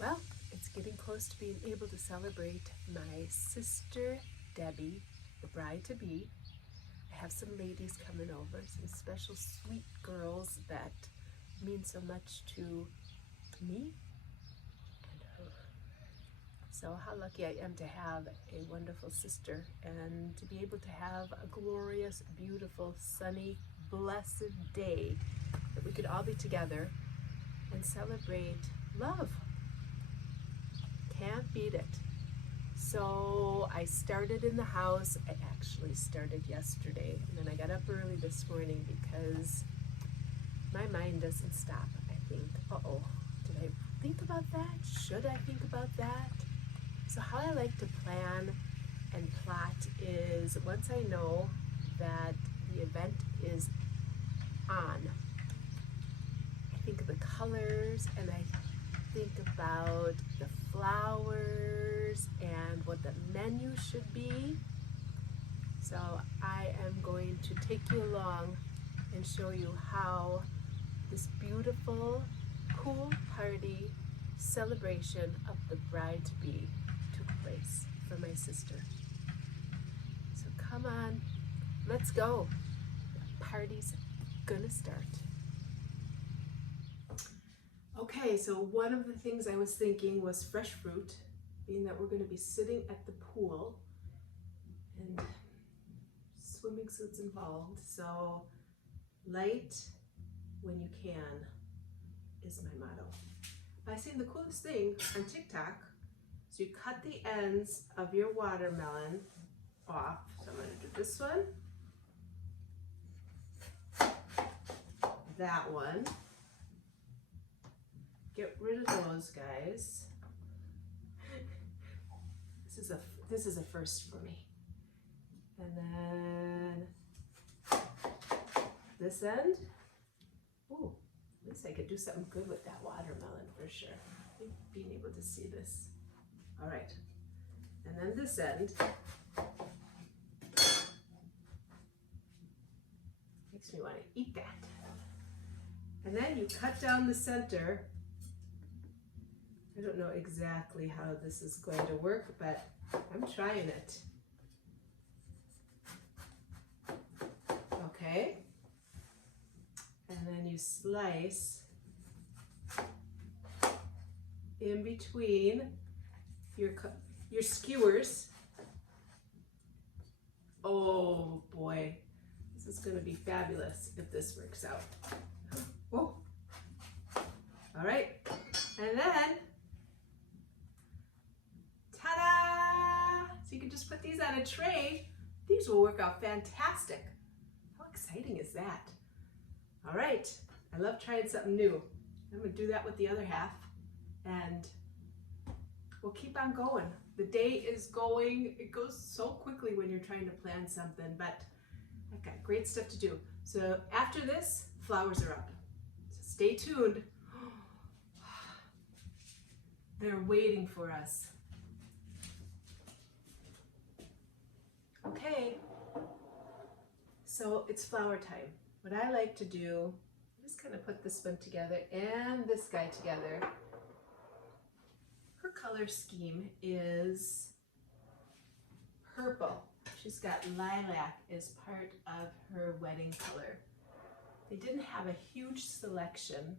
Well, it's getting close to being able to celebrate my sister Debbie, the bride-to-be. I have some ladies coming over, some special sweet girls that mean so much to me and her. So how lucky I am to have a wonderful sister and to be able to have a glorious, beautiful, sunny, blessed day that we could all be together and celebrate love. Can't beat it. So I started in the house. I actually started yesterday, and then I got up early this morning because my mind doesn't stop. I think, uh-oh, did I think about that? Should I think about that? So how I like to plan and plot is once I know that the event is on, I think of the colors and I think about the flowers and what the menu should be. So I am going to take you along and show you how this beautiful pool party celebration of the bride-to-be took place for my sister. So come on, let's go. The party's gonna start. Okay, so one of the things I was thinking was fresh fruit, being that we're going to be sitting at the pool and swimming suits involved. So light when you can is my motto. I've seen the coolest thing on TikTok. So you cut the ends of your watermelon off. So I'm going to do this one, that one. Get rid of those guys. This is a first for me. And then this end. Ooh, at least I could do something good with that watermelon for sure. Being able to see this. All right. And then this end. Makes me want to eat that. And then you cut down the center. I don't know exactly how this is going to work, but I'm trying it. Okay. And then you slice in between your skewers. Oh boy, this is going to be fabulous if this works out. Whoa. All right. And then ta-da! So you can just put these on a tray. These will work out fantastic. How exciting is that? All right, I love trying something new. I'm gonna do that with the other half and we'll keep on going. The day is going, it goes so quickly when you're trying to plan something, but I've got great stuff to do. So after this, flowers are up. So stay tuned. They're waiting for us. Okay, so it's flower time. What I like to do, just kind of put this one together and this guy together. Her color scheme is purple. She's got lilac as part of her wedding color. They didn't have a huge selection,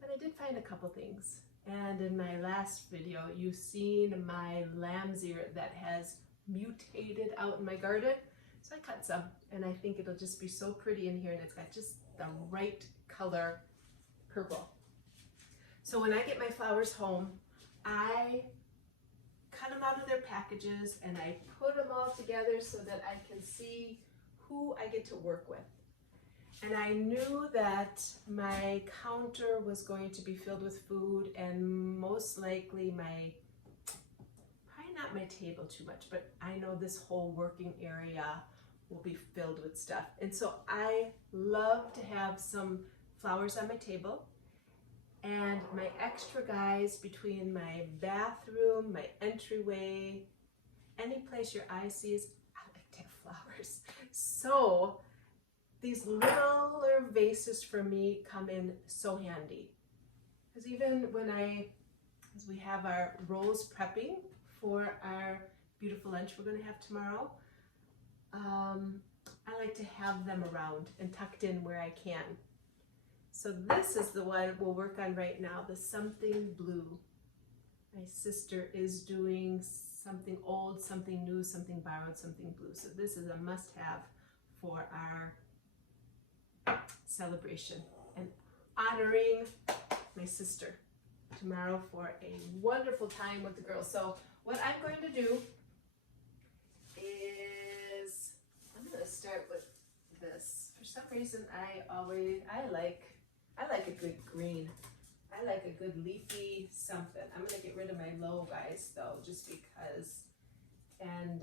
but I did find a couple things. And in my last video, you've seen my lamb's ear that has mutated out in my garden. So I cut some, and I think it'll just be so pretty in here, and it's got just the right color purple. So when I get my flowers home, I cut them out of their packages and I put them all together so that I can see who I get to work with. And I knew that my counter was going to be filled with food and most likely probably not my table too much, but I know this whole working area will be filled with stuff. And so I love to have some flowers on my table and my extra guys between my bathroom, my entryway, any place your eye sees, I like to have flowers. So these littler vases for me come in so handy. Because even when I as we have our rolls prepping for our beautiful lunch we're going to have tomorrow. I like to have them around and tucked in where I can. So this is the one we'll work on right now, the Something Blue. My sister is doing something old, something new, something borrowed, something blue. So this is a must-have for our celebration and honoring my sister tomorrow for a wonderful time with the girls. So what I'm going to do is I'm going to start with this. For some reason I like a good green. I like a good leafy something. I'm going to get rid of my low guys though, just because, and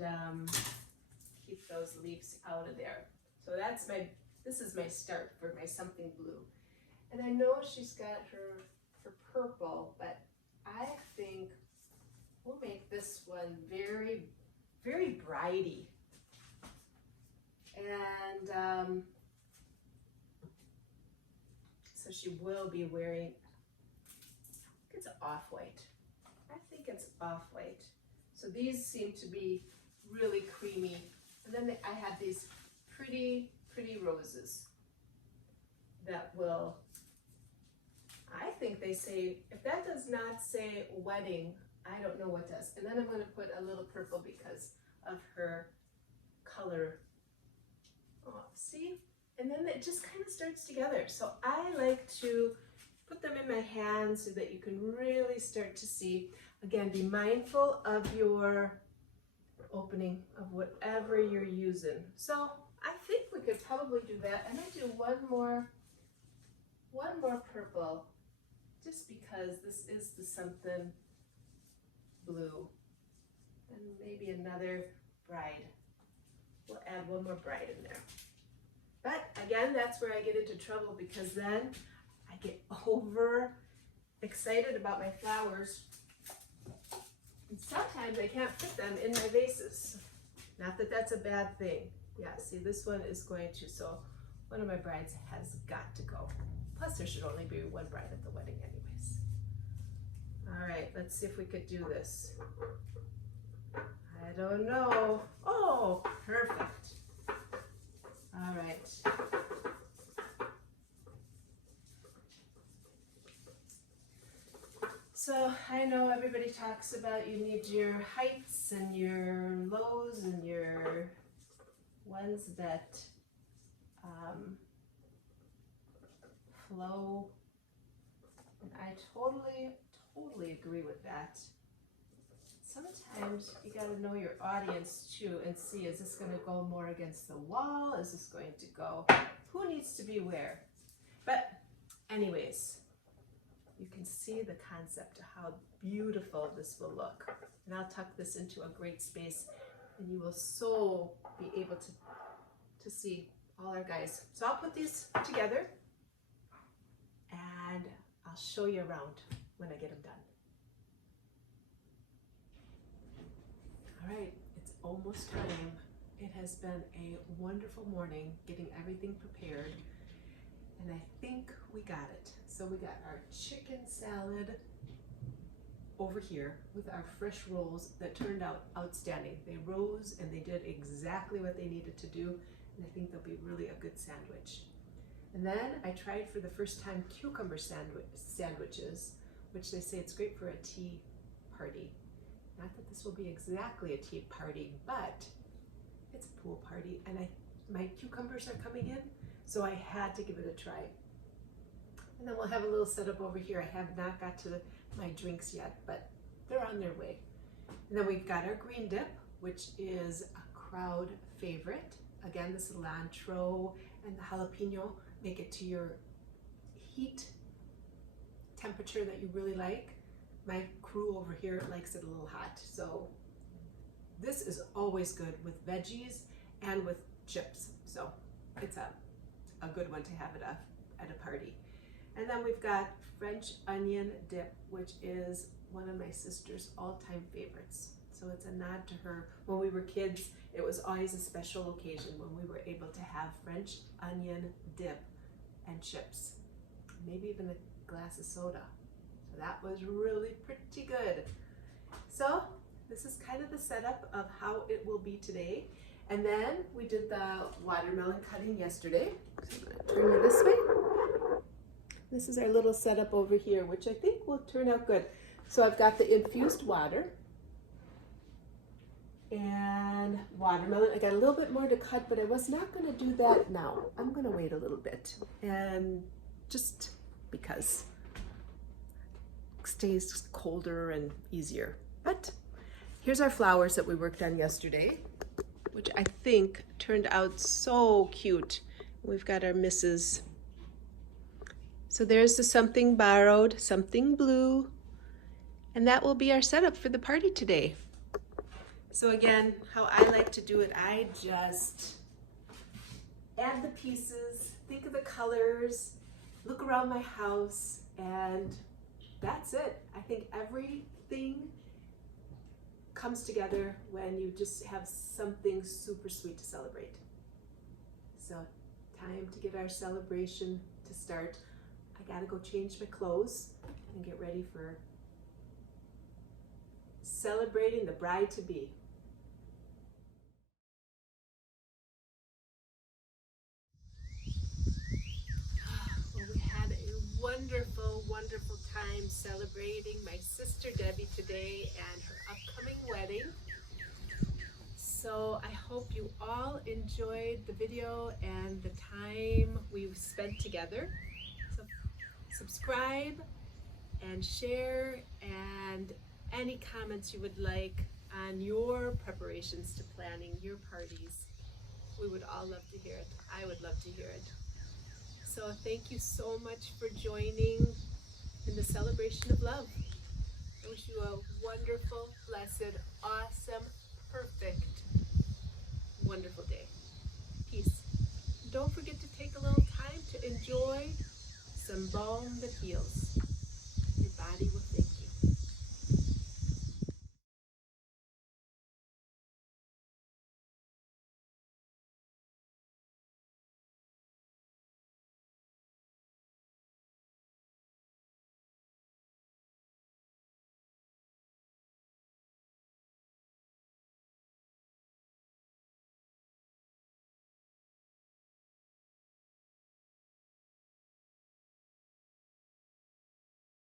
keep those leaves out of there. So this is my start for my Something Blue. And I know she's got her purple, but I think we'll make this one very, very brighty. And so she will be wearing, it's off-white. I think it's off-white. So these seem to be really creamy. And then I have these pretty roses that will, I think they say, if that does not say wedding, I don't know what does. And then I'm going to put a little purple because of her color. Oh, see? And then it just kind of starts together. So I like to put them in my hands so that you can really start to see. Again, be mindful of your opening of whatever you're using. So I think we could probably do that. And I do one more purple, just because this is the Something Blue. And maybe another bride. We'll add one more bride in there. But again, that's where I get into trouble, because then I get over excited about my flowers. And sometimes I can't fit them in my vases. Not that that's a bad thing. Yeah, see, this one is going to, so one of my brides has got to go. Plus there should only be one bride at the wedding anyways. All right, let's see if we could do this. I don't know. Oh, perfect. All right. So I know everybody talks about you need your heights and your lows and your ones that flow. And I totally agree with that. Sometimes you got to know your audience too and see, is this going to go more against the wall? Is this going to go, who needs to be where? But anyways, you can see the concept of how beautiful this will look. And I'll tuck this into a great space and you will so be able to see all our guys. So I'll put these together and I'll show you around when I get them done. All right, it's almost time. It has been a wonderful morning getting everything prepared, and I think we got it. So we got our chicken salad over here with our fresh rolls that turned out outstanding. They rose and they did exactly what they needed to do, and I think they'll be really a good sandwich. And then I tried for the first time cucumber sandwiches, which they say it's great for a tea party. Not that this will be exactly a tea party, but it's a pool party, and my cucumbers are coming in, so I had to give it a try. And then we'll have a little setup over here. I have not got to my drinks yet, but they're on their way. And then we've got our green dip, which is a crowd favorite. Again, the cilantro and the jalapeno make it to your heat temperature that you really like. My crew over here likes it a little hot, so this is always good with veggies and with chips. So it's a good one to have at a party. And then we've got French onion dip, which is one of my sister's all-time favorites. So it's a nod to her. When we were kids, it was always a special occasion when we were able to have French onion dip and chips, maybe even a glass of soda. that was really pretty good. So this is kind of the setup of how it will be today. And then we did the watermelon cutting yesterday. So I'm gonna turn you this way. This is our little setup over here, which I think will turn out good. So I've got the infused water and watermelon. I got a little bit more to cut, but I was not going to do that now. I'm going to wait a little bit, and just because it stays colder and easier. But here's our flowers that we worked on yesterday, which I think turned out so cute. We've got our misses. So there's the something borrowed, something blue, and that will be our setup for the party today. So again, how I like to do it, I just add the pieces, think of the colors, look around my house, and that's it. I think everything comes together when you just have something super sweet to celebrate. So time to get our celebration to start. I gotta go change my clothes and get ready for celebrating the bride-to-be. Well, we had a wonderful, wonderful time celebrating my sister Debbie today and her upcoming wedding. So I hope you all enjoyed the video and the time we've spent together. So subscribe and share, and any comments you would like on your preparations to planning your parties. We would all love to hear it. I would love to hear it. So thank you so much for joining in the celebration of love. I wish you a wonderful, blessed, awesome, perfect, wonderful day. Peace. Don't forget to take a little time to enjoy some balm that heals. Your body will